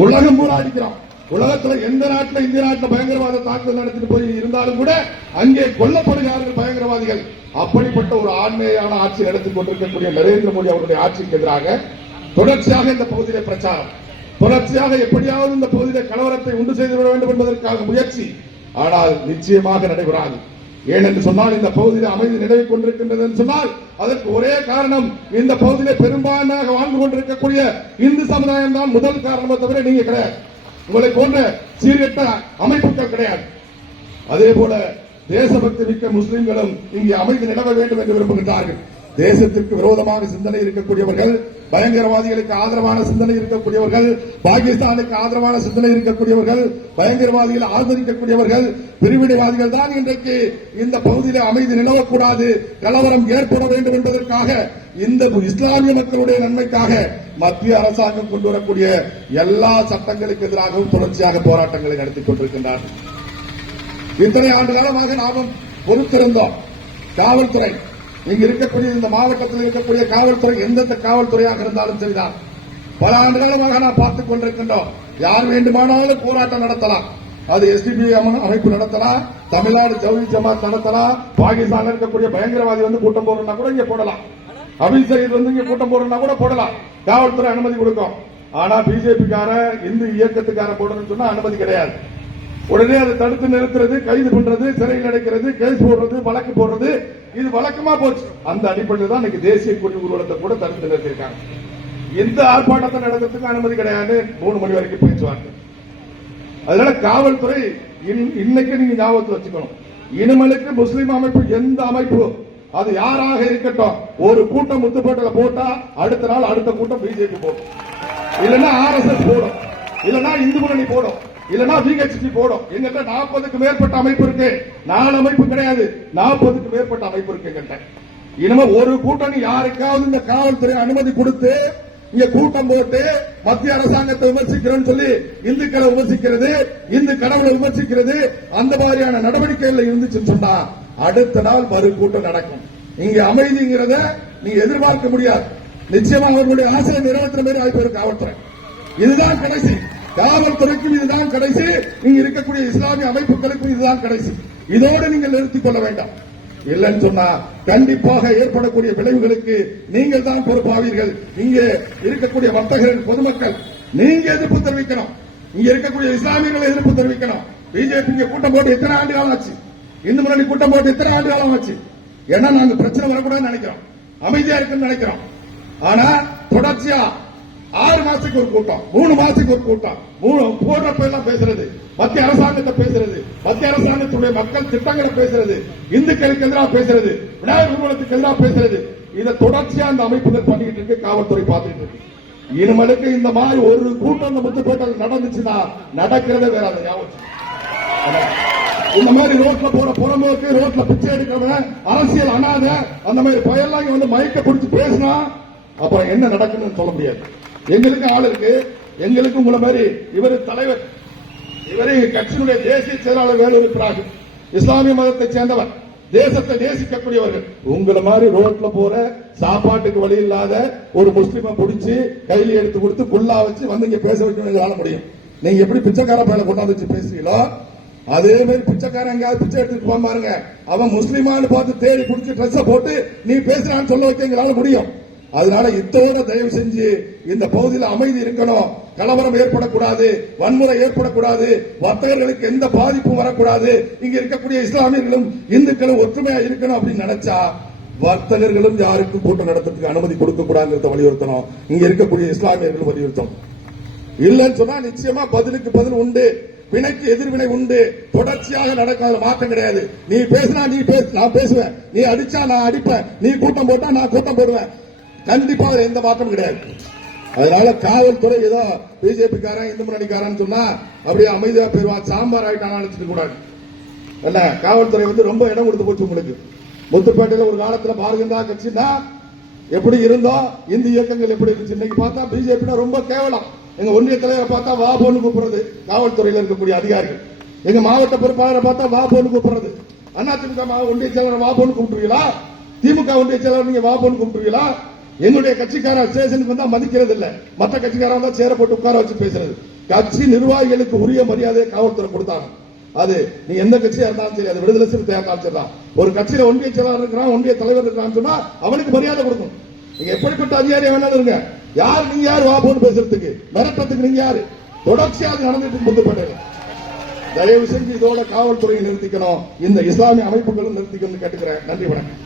உலகம் பூரா அடிக்கிறோம். உலகத்துல எந்த நாட்டில் இந்திய நாட்டில் பயங்கரவாத தாக்குதல் நடத்திட்டு போய் இருந்தாலும் கூட அங்கே கொல்லப்படுகிறார்கள் பயங்கரவாதிகள். அப்படிப்பட்ட ஒரு ஆண்மையான ஆட்சி நடத்திக் கொண்டிருக்கக்கூடிய நரேந்திர மோடி அவருடைய ஆட்சிக்கு எதிராக தொடர்ச்சியாக இந்த பகுதியிலே பிரச்சாரம், தொடர்ச்சியாக எப்படியாவது இந்த பகுதியிலே கலவரத்தை உண்டு செய்துவிட வேண்டும் என்பதற்காக முயற்சி. ஆனால் நிச்சயமாக நடைபெறாது. ஏனென்று சொன்னால் இந்த பகுதியில் அமைதி நிலவிக் கொண்டிருக்கின்றது என்று சொன்னால் அதற்கு ஒரே காரணம் இந்த பகுதியிலே பெரும்பான்மையாக வாழ்ந்து கொண்டிருக்கக்கூடிய இந்து சமுதாயம் தான் முதல் காரணமே தவிர நீங்க கிடையாது. உங்களை போன்ற சீர்கெட்ட அமைப்புகள் கிடையாது. அதே போல தேசபக்தி மிக்க முஸ்லிம்களும் இங்கே அமைதி நிலவ வேண்டும் என்று விரும்புகின்றார்கள். தேசத்திற்கு விரோதமாக சிந்தனை இருக்கக்கூடியவர்கள், பயங்கரவாதிகளுக்கு ஆதரவான சிந்தனை இருக்கக்கூடியவர்கள், பாகிஸ்தானுக்கு ஆதரவான சிந்தனை இருக்கக்கூடியவர்கள், பயங்கரவாதிகளை ஆதரிக்கக்கூடியவர்கள், பிரிவினைவாதிகள் தான் இன்றைக்கு இந்த பகுதியில் அமைதி நிலவக்கூடாது, கலவரம் ஏற்பட வேண்டும் என்பதற்காக இந்த இஸ்லாமிய மக்களுடைய நன்மைக்காக மத்திய அரசாங்கம் கொண்டு வரக்கூடிய எல்லா சட்டங்களுக்கு எதிராகவும் தொடர்ச்சியாக போராட்டங்களை நடத்திக் கொண்டிருக்கின்றார்கள். இத்தனை ஆண்டு காலமாக நாமும் பொறுத்திருந்தோம். காவல்துறை இங்கு இருக்கக்கூடிய இந்த மாவட்டத்தில் இருக்கக்கூடிய காவல்துறை எந்த காவல்துறையாக இருந்தாலும் சரிதான், பல ஆண்டு காலமாக நாம் பார்த்துக் கொண்டிருக்கின்றோம். யார் வேண்டுமானாலும் போராட்டம் நடத்தலாம். அது எஸ்டிபி அமைப்பு நடத்தலாம், தமிழ்நாடு ஜவுளி ஜமாத் நடத்தலாம், பாகிஸ்தான் இருக்கக்கூடிய பயங்கரவாதி வந்து கூட்டம் போடுறா கூட இங்க போடலாம், அபில் சயீத் வந்து இங்க கூட்டம் போடுறா கூட போடலாம், காவல்துறை அனுமதி கொடுக்கும். ஆனா பிஜேபிக்கார இந்து இயக்கத்துக்கார போடணும்னு சொன்னா அனுமதி கிடையாது. உடனே அதை தடுத்து நிறுத்துறது, கைது பண்றது, சிறையில் அடைக்கிறது, கேஸ் போடுறது, வழக்கு போடுறது, இது வழக்கமா போச்சு. அந்த அடிப்படையில் தான் இன்னைக்கு தேசிய கொடி ஊர்வலத்தை கூட தடுத்து நிறுத்திருக்காங்க. எந்த ஆர்ப்பாட்டத்தை நடக்கிறதுக்கு அனுமதி கிடையாது. 3 மணி வரைக்கும் பேச்சுவார்த்தை. அதனால காவல்துறை இன்னைக்கு நீங்க ஞாபகத்தில் வச்சுக்கணும், இனிமேலுக்கு முஸ்லீம் அமைப்பு எந்த அமைப்பு அது யாராக இருக்கட்டும், ஒரு கூட்டம் முத்துப்பேட்டையில போட்டா அடுத்த நாள் அடுத்த கூட்டம் பிஜேபி போடும், இல்லைன்னா RSS போடும், இல்லைன்னா இந்து முன்னணி போடும், இல்லனா VHP போடும். எங்கிட்ட 40க்கு மேற்பட்ட அமைப்பு இருக்கு. 4 அமைப்பு கிடையாது, 40க்கு மேற்பட்ட அமைப்பு இருக்கு எங்கிட்ட. இனிமே ஒரு கூட்டணி யாருக்காவது இந்த காவல்துறை அனுமதி கொடுத்து இங்க கூட்டம் போட்டு மத்திய அரசாங்கத்தை விமர்சிக்கிறோம் சொல்லி இந்துக்களை விமர்சிக்கிறது, இந்து கடவுளை விமர்சிக்கிறது, அந்த மாதிரியான நடவடிக்கைகள் இருந்துச்சுன்னு சொன்னா அடுத்த நாள் மறு கூட்டம் நடக்கும். இங்க அமைதிங்கிறத நீங்க எதிர்பார்க்க முடியாது. நிச்சயமா அவர்களுடைய ஆசையை நிறைவேற்ற மாதிரி வாய்ப்பு இருக்கு காவல்துறை. இதுதான் கடைசி. காவல்துறைக்கும் இதுதான் கடைசி, இங்க இருக்கக்கூடிய இஸ்லாமிய அமைப்புகளுக்கும் இதுதான் கடைசி. இதோடு நீங்கள் நிறுத்திக் கொள்ள வேண்டாம். இல்லைன்னு சொன்னா கண்டிப்பாக ஏற்படக்கூடிய விளைவுகளுக்கு நீங்கள் தான் பொறுப்பாவீர்கள். இங்கே இருக்கக்கூடிய வர்த்தகர்கள், பொதுமக்கள் நீங்க எதிர்ப்பு தெரிவிக்கணும். இங்க இருக்கக்கூடிய இஸ்லாமியர்களை எதிர்ப்பு தெரிவிக்கணும். பிஜேபி கூட்டம் போட்டு எத்தனை ஆண்டு காலம் ஆச்சு? இந்து முன்னணி கூட்டம் போட்டு எத்தனை ஆண்டு காலம் ஆச்சு? ஏன்னா நாங்க பிரச்சனை வரக்கூடாதுன்னு நினைக்கிறோம், அமைதியா இருக்குன்னு நினைக்கிறோம். ஆனா தொடர்ச்சியா 6 மாசத்துக்கு ஒரு கூட்டம், 3 மாசத்துக்கு ஒரு கூட்டம், போடுறப்ப எல்லாம் பேசுறது, மத்திய அரசாங்கத்தை பேசுறது, மத்திய அரசாங்கத்துடைய மக்கள் திட்டங்களை பேசுறது, இந்துக்களுக்கு எதிராக பேசுறது, விநாயகர் ஊர்வலத்துக்கு எதிராக பேசுறது, இதை தொடர்ச்சியா அந்த அமைப்புகள் பண்ணிட்டு இருக்கு, காவல்துறை பார்த்துட்டு இருக்கு. இனிமேலுக்கு இந்த மாதிரி ஒரு கூட்டம் இந்த முத்துப்பேட்டையில் நடந்துச்சுன்னா நடக்கிறதே வேற. இந்த மாதிரி ரோட்ல போற புறம்போக்கு, ரோட்ல பிச்சை எடுக்கிறவன், அரசியல் அனாத, அந்த மாதிரி பயெல்லாம் இங்க வந்து மயக்க பிடிச்சு பேசினா அப்புறம் என்ன நடக்குன்னு சொல்ல முடியாது. எங்களுக்கு ஆள் இருக்கு, எங்களுக்கு உங்களை மாதிரி இவர் தலைவர், இவரை கட்சியினுடைய தேசிய செயலாளர் வேறு இருக்கிறார்கள், இஸ்லாமிய மதத்தை சேர்ந்தவர், தேசத்தை நேசிக்கக்கூடியவர்கள். உங்களை மாதிரி ரோட்ல போற சாப்பாட்டுக்கு வழி இல்லாத ஒரு முஸ்லிமை பிடிச்சி கையில எடுத்து கொடுத்து குல்லா வச்சு வந்து இங்க பேச வைக்க முடியும். நீங்க எப்படி பிச்சைக்கார பையில கொண்டாந்து வச்சு பேசுறீங்களோ அதே மாதிரி பிச்சைக்காரன் எங்கேயாவது பிச்சை எடுத்துட்டு போக பாருங்க, அவன் முஸ்லிமான்னு பார்த்து தேடி பிடிச்சி ட்ரெஸ் போட்டு நீ பேசுறான்னு சொல்ல வைக்க எங்களால முடியும். அதனால இத்தோட தயவு செஞ்சு இந்த பகுதியில் அமைதி இருக்கணும், கலவரம் ஏற்படக்கூடாது, வன்முறை ஏற்படக்கூடாது, வர்த்தகர்களுக்கு எந்த பாதிப்பும் வரக்கூடாது, இங்க இருக்கக்கூடிய இஸ்லாமியர்களும் இந்துக்களும் ஒற்றுமையா இருக்கணும் அப்படின்னு நினைச்சா வர்த்தகர்களும் யாருக்கும் கூட்டம் நடத்துறதுக்கு அனுமதி கொடுக்க கூடாதுங்கிறத வலியுறுத்தணும். இங்க இருக்கக்கூடிய இஸ்லாமியர்களும் வலியுறுத்தணும். இல்லைன்னு சொன்னா நிச்சயமா பதிலுக்கு பதில் உண்டு, வினைக்கு எதிர்வினை உண்டு, தொடர்ச்சியாக நடக்காத மாற்றம் கிடையாது. நீ பேசினா நீ நான் பேசுவேன், நீ அடிச்சா நான் அடிப்பேன், நீ கூட்டம் போட்டா நான் கூட்டம் போடுவேன். கண்டிப்பாக எந்த மாற்றம் கிடையாது. அதனால காவல்துறை ஏதோ பிஜேபி காரன் இந்து முன்னணிக்காரன் சொன்னா அப்படியே அமைதியா போயிருவான், சாம்பார் ஆயிட்டான் நினைச்சிட்டு கூடாது. இல்ல, காவல்துறை வந்து ரொம்ப இடம் கொடுத்து போச்சு உங்களுக்கு. முத்துப்பேட்டையில ஒரு காலத்துல பாரதிய ஜனதா கட்சினா எப்படி இருந்தோம், இந்து இயக்கங்கள் எப்படி இருந்துச்சு, இன்னைக்கு பார்த்தா பிஜேபி ரொம்ப கேவலம். எங்க ஒன்றிய தலைவரை பார்த்தா வா போன்னு கூப்பிடுறது காவல்துறையில் இருக்கக்கூடிய அதிகாரிகள், எங்க மாவட்ட பொறுப்பாளரை பார்த்தா வா போன்னு கூப்பிடுறது. அதிமுக ஒன்றிய செயலர் வா போன்னு கூப்பிட்டுருவீங்களா? திமுக ஒன்றிய செயலர் நீங்க வா போன்னு கூப்பிட்டுருவீங்களா? எங்களுடைய கட்சிக்காரர் ஸ்டேஷனுக்கு வந்தா மதிக்கிறது இல்ல, மற்ற கட்சிக்காரன் தான் சேர போட்டு உட்கார வச்சு பேசுறது. கட்சி நிர்வாகிகளுக்கு உரிய மரியாதையை காவல்துறை கொடுத்தாங்க. அது நீ எந்த கட்சியா இருந்தாலும் சரி, அது விடுதலை சிறுத்தையா இருந்தாலும் சரி, ஒரு கட்சியில ஒன்றிய செயலாளர் இருக்கிறான், ஒன்றிய தலைவர் இருக்கிறான்னு சொன்னா அவனுக்கு மரியாதை கொடுக்கணும். நீங்க எப்படிப்பட்ட அதிகாரியா வேணாலும் இருங்க, யார் நீங்க யார் வா போன்னு பேசுறதுக்கு, மிரட்டத்துக்கு நீங்க யாரு? தொடர்ச்சியாக நடந்துட்டு புதுப்பட்டேன். தயவு செஞ்சு இதோட காவல்துறையை நிறுத்திக்கணும், இந்த இஸ்லாமிய அமைப்புகளும் நிறுத்திக்கணும்னு கேட்டுக்கிறேன். நன்றி, வணக்கம்.